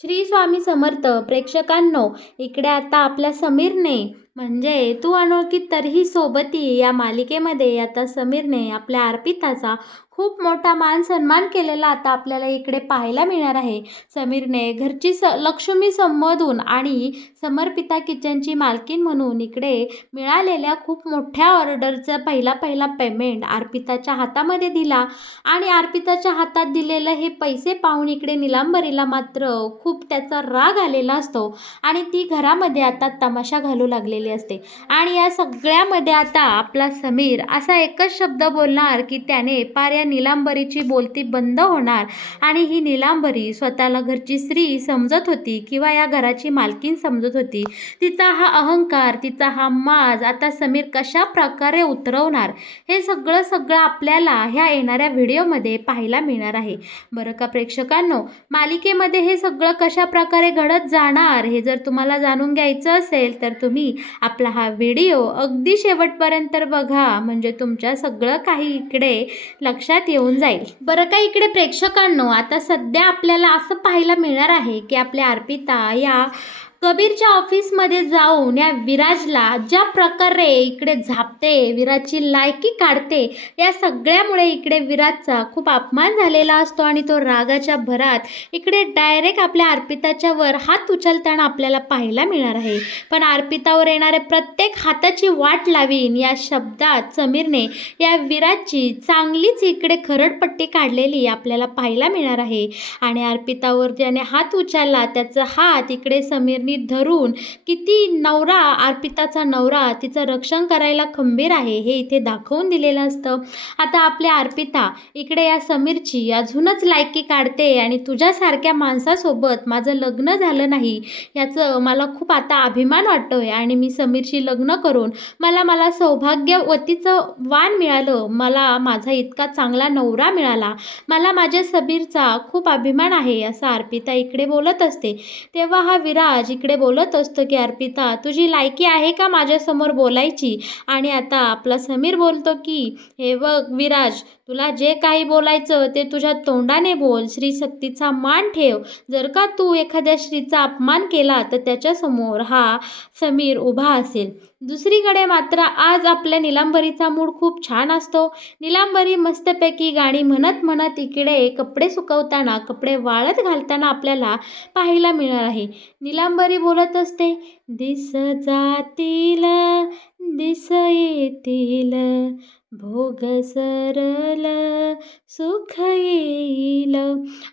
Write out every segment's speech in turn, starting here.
श्री स्वामी समर्थ प्रेक्षकांनो, इकडे आता आपल्या समीरने म्हणजे तू अनोळखी तरीही सोबती या मालिकेमध्ये आता समीरने आपल्या अर्पिताचा खूप मोठा मान सन्मान केलेला आता आपल्याला इकडे पाहायला मिळणार आहे. समीरने घरची लक्ष्मी संबोधून आणि समर्पिता किचनची मालकीण म्हणून इकडे मिळालेल्या खूप मोठ्या ऑर्डरचा पहिला पहिला पेमेंट अर्पिताच्या हातामध्ये दिला आणि अर्पिताच्या हातात दिलेलं हे पैसे पाहून इकडे निलांबरीला मात्र खूप त्याचा राग आलेला असतो आणि ती घरामध्ये आता तमाशा घालू लागलेली असते. आणि या सगळ्यामध्ये आता आपला समीर असा एकच शब्द बोलणार की त्याने पार या निलांबरीची बोलती बंद होणार आणि ही निलांबरी स्वतःला घरची स्त्री समजत होती किंवा या घराची मालकीण समजत होती. तिचा हा अहंकार, तिचा हा माज आता समीर कशा प्रकारे उतरवणार हे सगळं सगळं आपल्याला ह्या येणाऱ्या व्हिडिओमध्ये पाहायला मिळणार आहे. बरं का प्रेक्षकांनो, मालिकेमध्ये हे सगळं कशा प्रकारे घडत जाणार हे जर तुम्हाला जाणून घ्यायचं असेल तर तुम्ही आपला हा व्हिडिओ अगदी शेवटपर्यंत बघा, म्हणजे तुमच्या सगळं काही इकडे लक्षात येऊन जाईल. बरं का इकडे प्रेक्षकांनो, आता सध्या आपल्याला असं पाहायला मिळणार आहे की आपल्या अर्पिता या कबीरच्या ऑफिसमध्ये जाऊन या विराजला ज्या प्रकारे इकडे झापते, विराजची लायकी काढते, या सगळ्यामुळे इकडे विराजचा खूप अपमान झालेला असतो आणि तो रागाच्या भरात इकडे डायरेक्ट आपल्या अर्पिताच्या वर हात उचलताना आपल्याला पाहायला मिळणार आहे. पण अर्पितावर येणारे प्रत्येक हाताची वाट लावीन या शब्दात समीरने या विराजची चांगलीच इकडे खरडपट्टी काढलेली आपल्याला पाहायला मिळणार आहे. आणि अर्पितावर ज्याने हात उचलला त्याचा हात इकडे समीरने धरून किती नवरा, अर्पिताचा नवरा तिचं रक्षण करायला खंबीर आहे हे इथे दाखवून दिलेलं असतं. आता आपल्या अर्पिता इकडे या समीरची अजूनच लायकी काढते आणि तुझ्यासारख्या माणसासोबत माझं लग्न झालं नाही याचं मला खूप आता अभिमान वाटतोय आणि मी समीरशी लग्न करून मला सौभाग्यवतीचं वाण मिळालं, मला माझा इतका चांगला नवरा मिळाला, मला माझ्या समीरचा खूप अभिमान आहे असं अर्पिता इकडे बोलत असते. तेव्हा हा विराज इकडे बोलत असतो की अर्पिता, तुझी लायकी आहे का माझ्यासमोर बोलायची? आणि आता आपला समीर बोलतो की हे बघ विराज, तुला जे काही बोलायचं ते तुझ्या तोंडाने बोल, श्री शक्तीचा मान ठेव. जर का तू एखाद्या स्त्रीचा अपमान केला तर त्याच्यासमोर हा समीर उभा असेल. दुसरीकडे मात्र आज आपल्या निलांबरीचा मूड खूप छान असतो. निलांबरी मस्तपैकी गाणी म्हणत म्हणत इकडे कपडे सुकवताना, कपडे वाळत घालताना आपल्याला पाहायला मिळणार आहे. निलांबरी बोलत असते, दिस जातील दिस येतील, भोग सरल सुख येईल,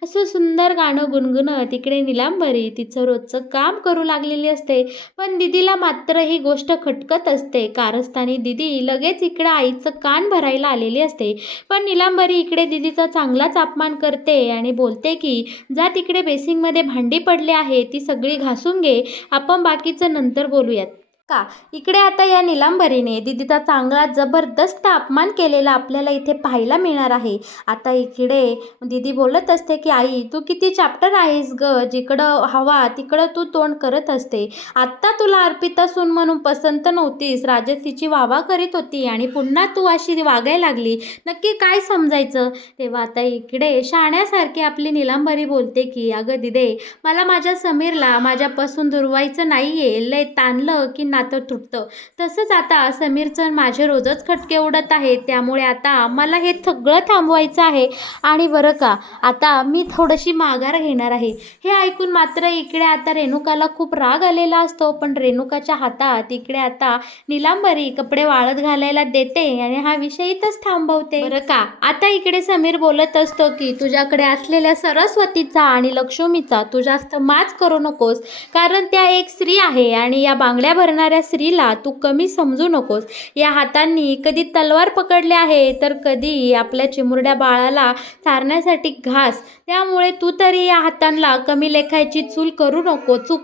असं सुंदर गाणं गुणगुणत तिकडे निलांबरी तिचं रोजचं काम करू लागलेली असते. पण दिदीला मात्र ही गोष्ट खटकत असते. कारस्थानी दिदी लगेच इकडे आईचं कान भरायला आलेली असते. पण निलांबरी इकडे दिदीचा चांगलाच अपमान करते आणि बोलते की जा तिकडे बेसिंगमध्ये भांडी पडले आहे ती सगळी घासून घे, आपण बाकीचं नंतर बोलूयात. का इकडे आता या निलांबरीने दिदीचा चांगला जबरदस्त अपमान केलेला आपल्याला इथे पाहायला मिळणार आहे. आता इकडे दिदी बोलत असते की आई तू किती चॅप्टर आहेस ग, जिकडं हवा तिकडं तू तोंड करत असते. आत्ता तुला अर्पिता सून म्हणून पसंत नव्हतीस, राजसीची वावा करीत होती आणि पुन्हा तू अशी वागायला लागली, नक्की काय समजायचं? तेव्हा आता इकडे शाण्यासारखी आपली निलांबरी बोलते की अगं दिदे, मला माझ्या समीरला माझ्यापासून दुरवायचं नाहीये, लय ताणलं की नातं तुटतं. तसंच आता समीरचं माझे रोजच खटके उडत आहेत, त्यामुळे आता मला हे सगळं थांबवायचं आहे. आणि बरं का आता मी थोडीशी माघार घेणार आहे. हे ऐकून मात्र इकडे आता रेणुकाला खूप राग आलेला असतो. पण रेणुकाच्या हातात इकडे आता निलांबरी कपडे वाळत घालायला देते आणि हा विषय इथंच थांबवते. बरं का आता इकडे समीर बोलत असतो की तुझ्याकडे असलेल्या सरस्वतीचा आणि लक्ष्मीचा तू जास्त माज करू नकोस, कारण त्या एक स्त्री आहे आणि या बांगड्या भरणाऱ्या स्त्रीला तू कमी समजू नकोस. या हातांनी कधी तलवार पकडले आहे तर कधी आपल्या चिमुरड्या बाळाला चारण्यासाठी घास, त्यामुळे तू तरी या हातांना कमी लेखायची चूक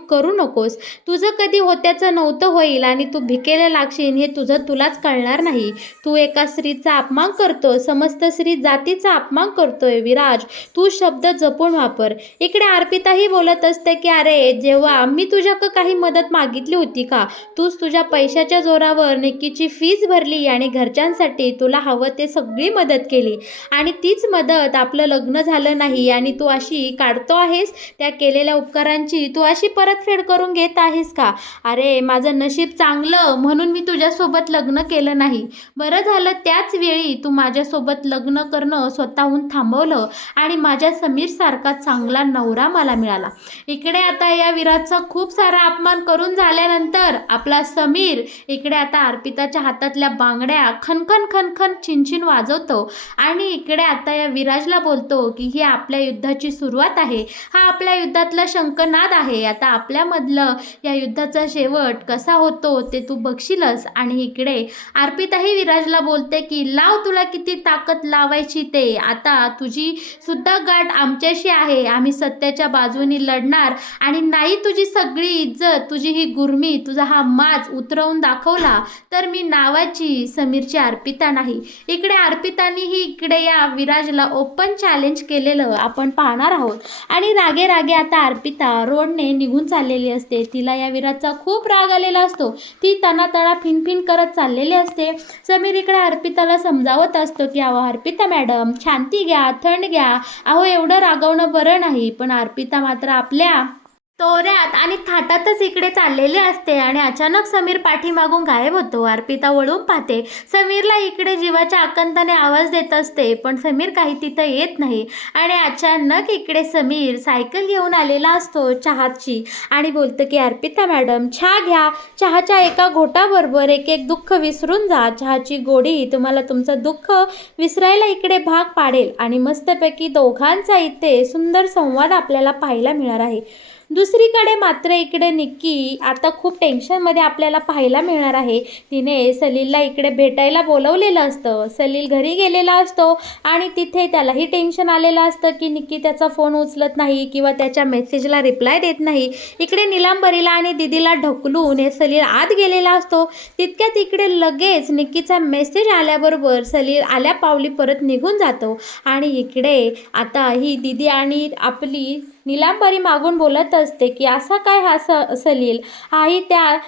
करू नकोस. तुझं कधी होत्याचं नव्हतं होईल आणि तू भिकेला लागशील हे तुझं तुलाच कळणार नाही. तू एका स्त्रीचा अपमान करतो, समस्त स्त्री जातीचा अपमान करतोय. विराज, तू शब्द जपून वापर. इकडे अर्पिताही बोलत असते की अरे जेव्हा मी तुझ्याकडे काही मदत मागितली होती का, तूच तुझ्या पैशाच्या जोरावर निक्कीची फीस भरली आणि घरच्यांसाठी तुला हवं ते सगळी मदत केली आणि तीच मदत आपलं लग्न झालं नाही आणि तू अशी काढतो आहेस. त्या केलेल्या उपकारांची तू अशी परतफेड करून घेत आहेस का? अरे माझं नशीब चांगलं म्हणून मी तुझ्यासोबत लग्न केलं नाही. बरं झालं त्याच वेळी तू माझ्यासोबत लग्न करणं स्वतःहून थांबवलं आणि माझ्या समीरसारखा चांगला नवरा मला मिळाला. इकडे आता या विराजचा खूप सारा अपमान करून झाल्यानंतर आपला समीर इकडे आता अर्पिताच्या हातातल्या बांगड्या खनखन खनखन छिनछिन वाजवतो आणि इकडे आता या विराजला बोलतो की ही आपल्या युद्धाची सुरुवात आहे. हा आपल्या युद्धातला शंखनाद आहे. आता आपल्यामधलं या युद्धाचा शेवट कसा होतो ते तू बघशीलच. आणि इकडे अर्पिताही विराजला बोलते की लाव तुला किती ताकद लावायची ते. आता तुझी सुद्धा गाठ आमच्याशी आहे. आम्ही सत्याच्या बाजूने लढणार आणि नाही तुझी सगळी इज्जत, तुझी ही गुर्मी, तुझा हा माज उतरवून दाखवला तर मी नावाची समीरची अर्पिता नाही. इकडे अर्पितानीही इकडे या विराजला ओपन चॅलेंज केलेलं आपण पाहणार आहोत. आणि रागे रागे आता अर्पिता रोडने निघून चाललेली असते. तिला या विराजचा खूप राग आलेला असतो. ती तणातणा फिनफिन करत चाललेली असते. समीर इकडे अर्पिताला समजावत असतो की अहो अर्पिता मॅडम शांती घ्या, थंड घ्या, अहो एवढं रागवणं बरं नाही. पण अर्पिता मात्र आपल्या तोऱ्यात आणि थाटातच इकडे चाललेले असते आणि अचानक समीर पाठीमागून गायब होतो. अर्पिता वळून पाहते. समीरला इकडे जीवाच्या आकांताने आवाज देत असते पण समीर काही तिथं येत नाही. आणि अचानक इकडे समीर सायकल घेऊन आलेला असतो चहाची आणि बोलतं की अर्पिता मॅडम चहा घ्या. चहाच्या एका घोटाबरोबर एक एक दुःख विसरून जा. चहाची गोडी तुम्हाला तुमचं दुःख विसरायला इकडे भाग पाडेल. आणि मस्तपैकी दोघांचा इथे सुंदर संवाद आपल्याला पाहायला मिळणार आहे. दुसरीकडे मात्र इकडे निक्की आता खूप टेन्शनमध्ये आपल्याला पाहायला मिळणार आहे. तिने सलीलला इकडे भेटायला बोलवलेलं असतं. सलील घरी गेलेला असतो आणि तिथे त्यालाही टेन्शन आलेलं असतं की निक्की त्याचा फोन उचलत नाही किंवा त्याच्या मेसेजला रिप्लाय देत नाही. इकडे नीलांबरीला आणि दिदीला ढकलून हे सलील आत गेलेला असतो. तितक्यात इकडे लगेच निक्कीचा मेसेज आल्याबरोबर सलील आल्या पावली परत निघून जातो. आणि इकडे आता ही दिदी आणि आपली नीलांबरी मागून बोलत असते की असा काय हा सलील, हाही त्या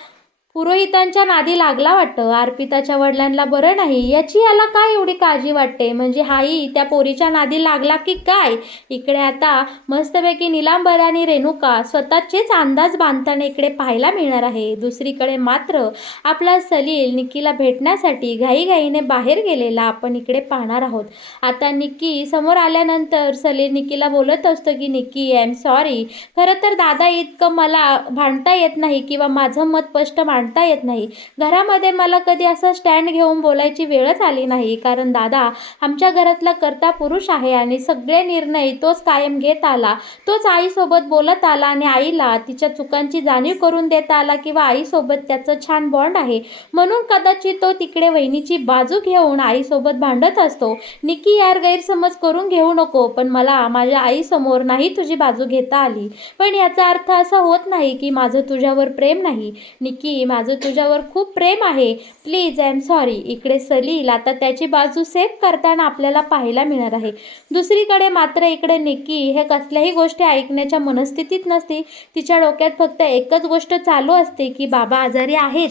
पुरोहितांच्या नादी लागला वाटतं. अर्पिताच्या वडिलांना बरं नाही याची याला काय एवढी काळजी वाटते. म्हणजे हाही त्या पोरीच्या नादी लागला की काय. इकडे आता मस्तपैकी नीलांबर आणि रेणुका स्वतःचेच अंदाज बांधताना इकडे पाहायला मिळणार आहे. दुसरीकडे मात्र आपला सलील निक्कीला भेटण्यासाठी घाईघाईने बाहेर गेलेला आपण इकडे पाहणार आहोत. आता निक्की समोर आल्यानंतर सलील निक्कीला बोलत असतो की निक्की आय एम सॉरी. खरं तर दादा इतकं मला भांडता येत नाही किंवा माझं मत स्पष्ट मांडता येत नाही. घरामध्ये मला कधी असं स्टँड घेऊन बोलायची वेळच आली नाही. कारण दादा आमच्या घरातला कर्ता पुरुष आहे आणि सगळे निर्णय तोच कायम घेत आला. तोच आईसोबत बोलत आला आणि आईला तिच्या चुकांची जाणीव करून देता आला किंवा आईसोबत त्याचं छान बॉन्ड आहे. म्हणून कदाचित तो तिकडे वहिनीची बाजू घेऊन आईसोबत भांडत असतो. निक्की यार गैरसमज करून घेऊ नको. पण मला माझ्या आईसमोर नाही तुझी बाजू घेता आली. पण याचा अर्थ असा होत नाही की माझं तुझ्यावर प्रेम नाही. निक्की माझं तुझ्यावर खूप प्रेम आहे. Please I am sorry. इकडे सलील आता त्याची बाजू सेफ करताना आपल्याला पाहायला मिळणार आहे. दुसरीकडे मात्र इकडे निक्की हे कसल्याही गोष्टी ऐकण्याच्या मनस्थितीत नसते. तिच्या डोक्यात फक्त एकच गोष्ट चालू असते की बाबा आजारी आहेत,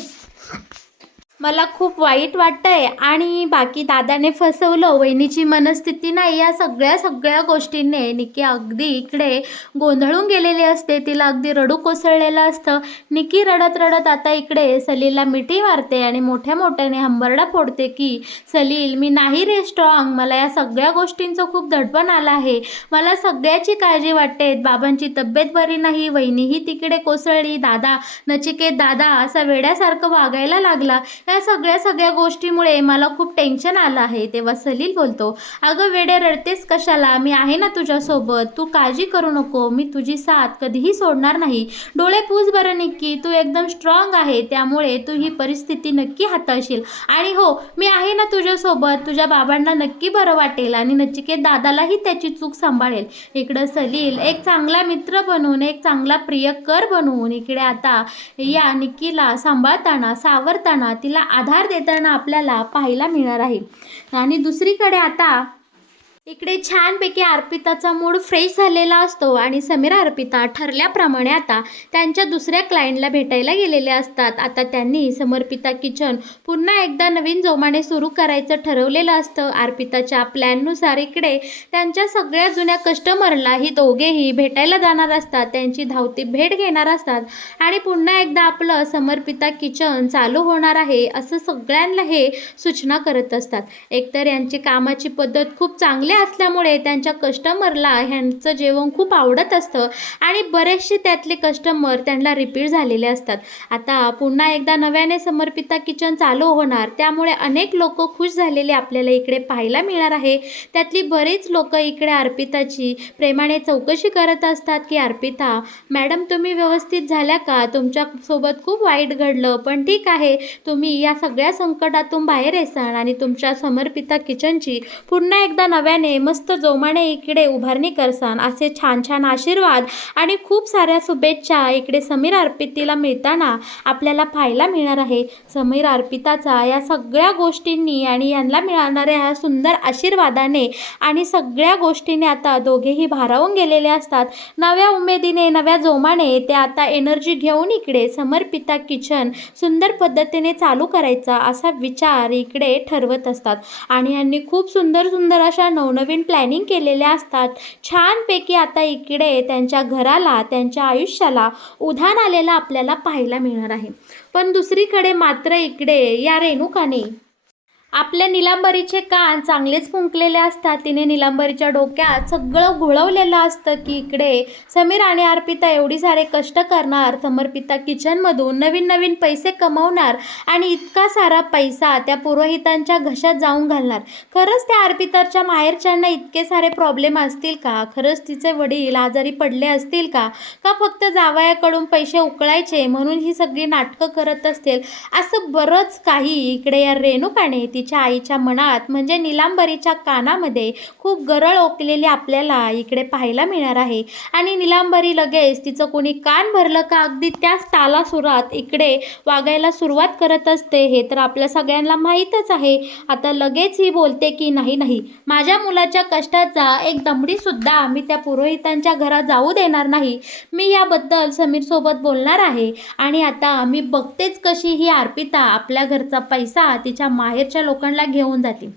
मला खूप वाईट वाटतंय आणि बाकी दादाने फसवलं, वहिनीची मनस्थिती नाही, या सगळ्या गोष्टींनी निक्की अगदी इकडे गोंधळून गेलेली असते. तिला अगदी रडू कोसळलेलं असतं. निक्की रडत रडत आता इकडे सलीलला मिठी मारते आणि मोठ्या मोठ्याने हंबरडा फोडते की सलील मी नाही रे स्ट्रॉंग. मला या सगळ्या गोष्टींचं खूप दडपण आलं आहे. मला सगळ्याची काळजी वाटते. बाबांची तब्येत बरी नाही, वहिनीही तिकडे कोसळली, दादा नचिकेत दादा असा वेड्यासारखं वागायला लागला. या सगळ्या गोष्टीमुळे मला खूप टेन्शन आलं आहे. तेव्हा सलील बोलतो अगं वेडे रडतेस कशाला, मी आहे ना तुझ्यासोबत, तू काळजी करू नको, मी तुझी साथ कधीही सोडणार नाही. डोळे पुस बरं निक्की, तू एकदम स्ट्रॉंग आहे त्यामुळे तू ही परिस्थिती नक्की हाताळशील. आणि हो मी आहे ना तुझ्यासोबत, तुझ्या बाबांना नक्की बरं वाटेल आणि नचिकेत दादालाही त्याची चूक सांभाळेल. इकडं सलील एक चांगला मित्र बनवून, एक चांगला प्रियकर बनवून इकडे आता या निक्कीला सांभाळताना, सावरताना, तिला आधार देताना आपल्याला पाहायला मिळणार आहे. आणि दुसरीकडे आता इकडे छानपैकी अर्पिताचा मूड फ्रेश झालेला असतो आणि समीर अर्पिता ठरल्याप्रमाणे आता त्यांच्या दुसऱ्या क्लायंटला भेटायला गेलेले असतात. आता त्यांनी समर्पिता किचन पुन्हा एकदा नवीन जोमाने सुरू करायचं ठरवलेलं असतं. अर्पिताच्या प्लॅननुसार इकडे त्यांच्या सगळ्या जुन्या कस्टमरला ही दोघेही भेटायला जाणार असतात, त्यांची धावती भेट घेणार असतात आणि पुन्हा एकदा आपलं समर्पिता किचन चालू होणार आहे असं सगळ्यांना हे सूचना करत असतात. एकतर यांची कामाची पद्धत खूप चांगली असल्यामुळे त्यांच्या कस्टमरला ह्यांचं जेवण खूप आवडत असतं आणि बरेचसे त्यातले कस्टमर त्यांना रिपीट झालेले असतात. आता पुन्हा एकदा नव्याने समर्पिता किचन चालू होणार, त्यामुळे अनेक लोक खुश झालेले आपल्याला इकडे पाहायला मिळणार आहे. त्यातली बरीच लोक इकडे अर्पिताची प्रेमाने चौकशी करत असतात की अर्पिता मॅडम तुम्ही व्यवस्थित झाल्या का, तुमच्यासोबत खूप वाईट घडलं पण ठीक आहे, तुम्ही या सगळ्या संकटातून बाहेर येसाल आणि तुमच्या समर्पिता किचनची पुन्हा एकदा नव्याने मस्त जोमाने इकडे उभारणी करसान, असे छान छान आशीर्वाद आणि खूप साऱ्या शुभेच्छा इकडे समीर अर्पितीला मिळताना आपल्याला पाहायला मिळणार आहे. समीर अर्पिताचा या सगळ्या गोष्टींनी आणि यांना मिळणाऱ्या ह्या सुंदर आशीर्वादाने आणि सगळ्या गोष्टीने आता दोघेही भारावून गेलेले असतात. नव्या उमेदीने नव्या जोमाने ते आता एनर्जी घेऊन इकडे समर्पिता किचन सुंदर पद्धतीने चालू करायचा असा विचार इकडे ठरवत असतात आणि यांनी खूप सुंदर सुंदर अशा नवनवीन प्लॅनिंग केलेल्या असतात. छानपैकी आता इकडे त्यांच्या घराला त्यांच्या आयुष्याला उधाण आलेला आपल्याला पाहायला मिळणार आहे. पण दुसरीकडे मात्र इकडे या रेणुकाने आपल्या निलांबरीचे कान चांगलेच फुंकलेले असतात. तिने निलांबरीच्या डोक्यात सगळं घोळवलेलं असतं की इकडे समीर आणि अर्पिता एवढी सारे कष्ट करणार, समर्पिता किचनमधून नवीन नवीन पैसे कमवणार आणि इतका सारा पैसा त्या पुरोहितांच्या घशात जाऊन घालणार. खरंच त्या अर्पिताच्या माहेरच्यांना इतके सारे प्रॉब्लेम असतील का? खरंच तिचे वडील आजारी पडले असतील का? का फक्त जावयाकडून पैसे उकळायचे म्हणून ही सगळी नाटकं करत असतील? असं बरंच काही इकडे या रेणुकाने तिच्या आईच्या मनात म्हणजे निलांबरीच्या कानामध्ये खूप गरळ ओकलेली आपल्याला इकडे पाहायला मिळणार आहे. आणि निलांबरी लगेच तिचं कोणी कान भरलं का अगदी त्याच तालासुरात इकडे वागायला सुरुवात करत असते. हे तर आपल्या सगळ्यांना माहीतच आहे. आता लगेच ही बोलते की नाही नाही, माझ्या मुलाच्या कष्टाचा एक दमडीसुद्धा मी त्या पुरोहितांच्या घरात जाऊ देणार नाही. मी याबद्दल समीरसोबत बोलणार आहे आणि आता मी बघतेच कशी ही अर्पिता आपल्या घरचा पैसा तिच्या माहेरच्या लोकांना घेऊन जाते.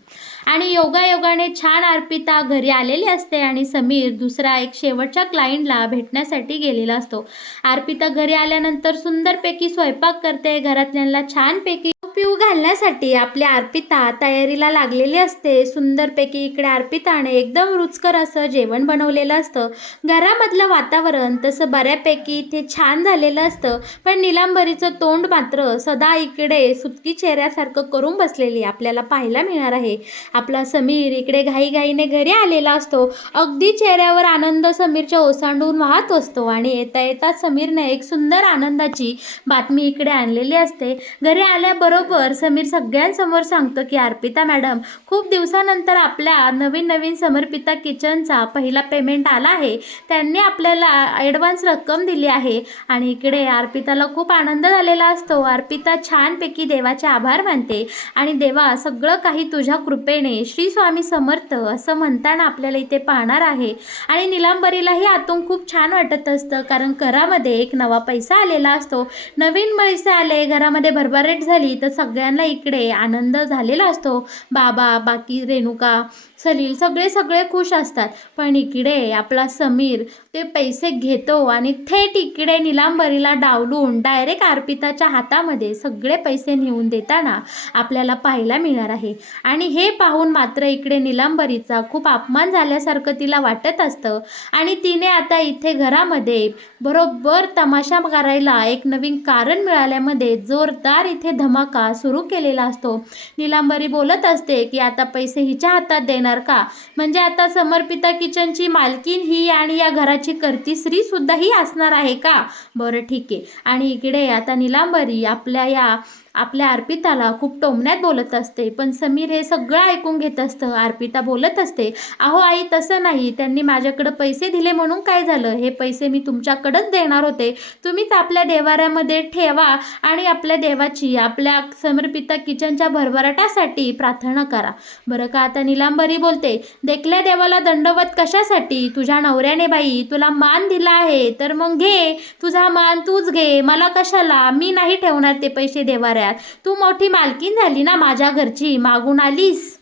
आणि योगायोगाने छान अर्पिता घरी आलेली असते आणि समीर दुसरा एक शेवटच्या क्लायंटला भेटण्यासाठी गेलेला असतो. अर्पिता घरी आल्यानंतर सुंदरपैकी स्वयंपाक करते. घरातल्यांना छानपैकी पिऊ घालण्यासाठी आपली अर्पिता तयारीला लागलेली असते. सुंदरपैकी इकडे अर्पिताने एकदम रुचकर असं जेवण बनवलेलं असतं. घरामधलं वातावरण तसं बऱ्यापैकी इथे छान झालेलं असतं. पण निलांबरीचं तोंड मात्र सदा इकडे सुटकी चेहऱ्यासारखं करून बसलेली आपल्याला पाहायला मिळणार आहे. आपला समीर इकडे घाईघाईने घरी आलेला असतो. अगदी चेहऱ्यावर आनंद समीरच्या ओसांडून वाहत असतो आणि येता येता समीरने एक सुंदर आनंदाची बातमी इकडे आणलेली असते. घरी आल्याबरोबर समीर सगळ्यांसमोर सांगतो की अर्पिता मॅडम, खूप दिवसानंतर आपल्या नवीन समर्पिता किचनचा पहिला पेमेंट आला आहे. त्यांनी आपल्याला ॲडव्हान्स रक्कम दिली आहे. आणि इकडे अर्पिताला खूप आनंद झालेला असतो. अर्पिता छानपैकी देवाचे आभार मानते आणि देवा सगळं काही तुझ्या कृपेने श्री स्वामी समर्थ असं म्हणताना आपल्याला इथे पाहणार आहे. आणि निलांबरीलाही आतून खूप छान वाटत असतं, कारण घरामध्ये एक नवा पैसा आलेला असतो. नवीन पैसे आले, घरामध्ये भरभराट झाली तर सगळ्यांना इकडे आनंद झालेला असतो. बाबा, बाकी रेणुका, सलील सगळे खुश असतात. पण इकडे आपला समीर ते पैसे घेतो आणि थेट इकडे निलांबरीला डावलून डायरेक्ट अर्पिताच्या हातामध्ये सगळे पैसे नेऊन देताना आपल्याला पाहायला मिळणार आहे. आणि हे पाहून मात्र इकडे निलांबरीचा खूप अपमान झाल्यासारखं तिला वाटत असतं आणि तिने आता इथे घरामध्ये बरोबर तमाशा करायला एक नवीन कारण मिळाल्यामध्ये जोरदार इथे धमाका सुरू केलेला असतो. निलांबरी बोलत असते की आता पैसे हिच्या हातात देणार का? म्हणजे आता समर्पिता किचनची मालकीन ही आणि या घराची कर्तीश्री सुद्धा ही असणार आहे का? बरं ठीक आहे. आणि इकडे आता निलांबरी आपल्या या आपल्या अर्पिताला खूप टोमण्यात बोलत असते. पण समीर हे सगळं ऐकून घेत असतं. अर्पिता बोलत असते, अहो आई तसं नाही, त्यांनी माझ्याकडं पैसे दिले म्हणून काय झालं, हे पैसे मी तुमच्याकडंच देणार होते, तुम्हीच आपल्या देवाऱ्यामध्ये ठेवा आणि आपल्या देवाची, आपल्या समर्पिता किचनच्या भरभराटासाठी प्रार्थना करा. बरं का. आता नीलांबरी बोलते, देखल्या देवाला दंडवत कशासाठी, तुझ्या नवऱ्याने बाई तुला मान दिला आहे तर मग घे, तुझा मान तूच घे, मला कशाला, मी नाही ठेवणार ते पैसे देवाऱ्यात, तू मोठी मालकीन झाली ना माझ्या घरची, मागून आलीस,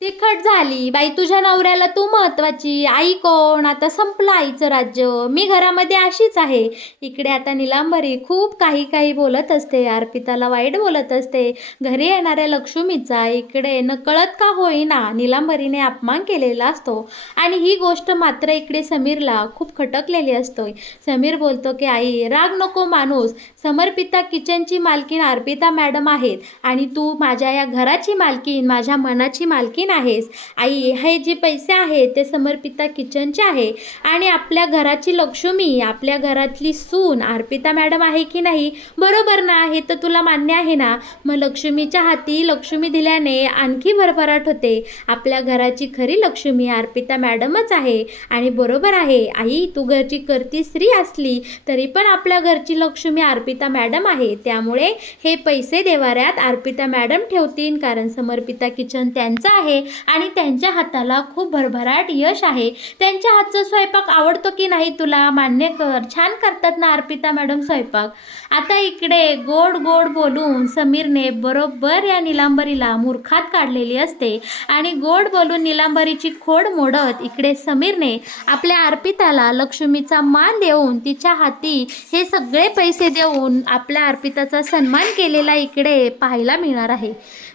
तिखट झाली बाई, तुझ्या नवऱ्याला तू महत्वाची, आई कोण, आता संपलं आईचं राज्य, मी घरामध्ये अशीच आहे. इकडे आता नीलांबरी खूप काही काही बोलत असते, अर्पिताला वाईट बोलत असते, घरी येणाऱ्या लक्ष्मीचा इकडे नकळत का होईना नीलांबरीने अपमान केलेला असतो. आणि ही गोष्ट मात्र इकडे समीरला खूप खटकलेली असते. समीर बोलतो की आई राग नको माणूस, समर्पिता किचनची मालकीन अर्पिता मॅडम आहेत आणि तू माझ्या या घराची मालकीन, माझ्या मनाची मालकीन आहेस. आई हे जे पैसे आहेत ते समर्पिता किचनचे आहे आणि आपल्या घराची लक्ष्मी, आपल्या घरातली सून अर्पिता मॅडम आहे की नाही, बरोबर ना, हे तर तुला मान्य आहे ना. मग लक्ष्मीच्या हाती लक्ष्मी दिल्याने आणखी भरभराट होते. आपल्या घराची खरी लक्ष्मी अर्पिता मॅडमच आहे. आणि बरोबर आहे आई, तू घरची करती स्त्री असली तरी पण आपल्या घरची लक्ष्मी अर्पिता मॅडम आहे. त्यामुळे हे पैसे देवाऱ्यात अर्पिता मॅडम ठेवतील, कारण समर्पिता किचन त्यांचं आहे आणि त्यांच्या हाताला खूप भरभराट यश आहे. त्यांच्या हातचा स्वयंपाक आवडतो की नाही तुला, मान्य कर, छान करतात ना अर्पिता मॅडम स्वयंपाक. आता इकडे गोड गोड बोलून समीरने बरोबर या नीलांबरीला मूर्खात काढलेली असते आणि गोड बोलून नीलांबरीची खोड मोडत इकडे समीरने आपल्या अर्पिताला लक्ष्मीचा मान देऊन तिच्या हाती हे सगळे पैसे देऊन आपल्या अर्पिताचा सन्मान केलेला इकडे पाहायला मिळणार आहे.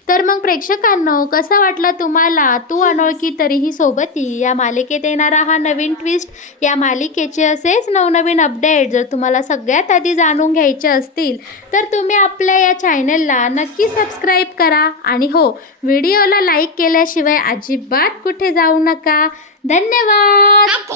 तर मग प्रेक्षकांनो, कसा वाटला तुम्हाला तू अनोळखी तरीही सोबती या मालिकेत येणारा हा नवीन ट्विस्ट, या मालिकेचे असेच नवनवीन अपडेट जर तुम्हाला सगळ्यात आधी जाणून घ्यायचे असतील तर तुम्ही आपल्या या चॅनलला नक्की सबस्क्राईब करा आणि हो, व्हिडिओला लाईक केल्याशिवाय अजिबात कुठे जाऊ नका. धन्यवाद.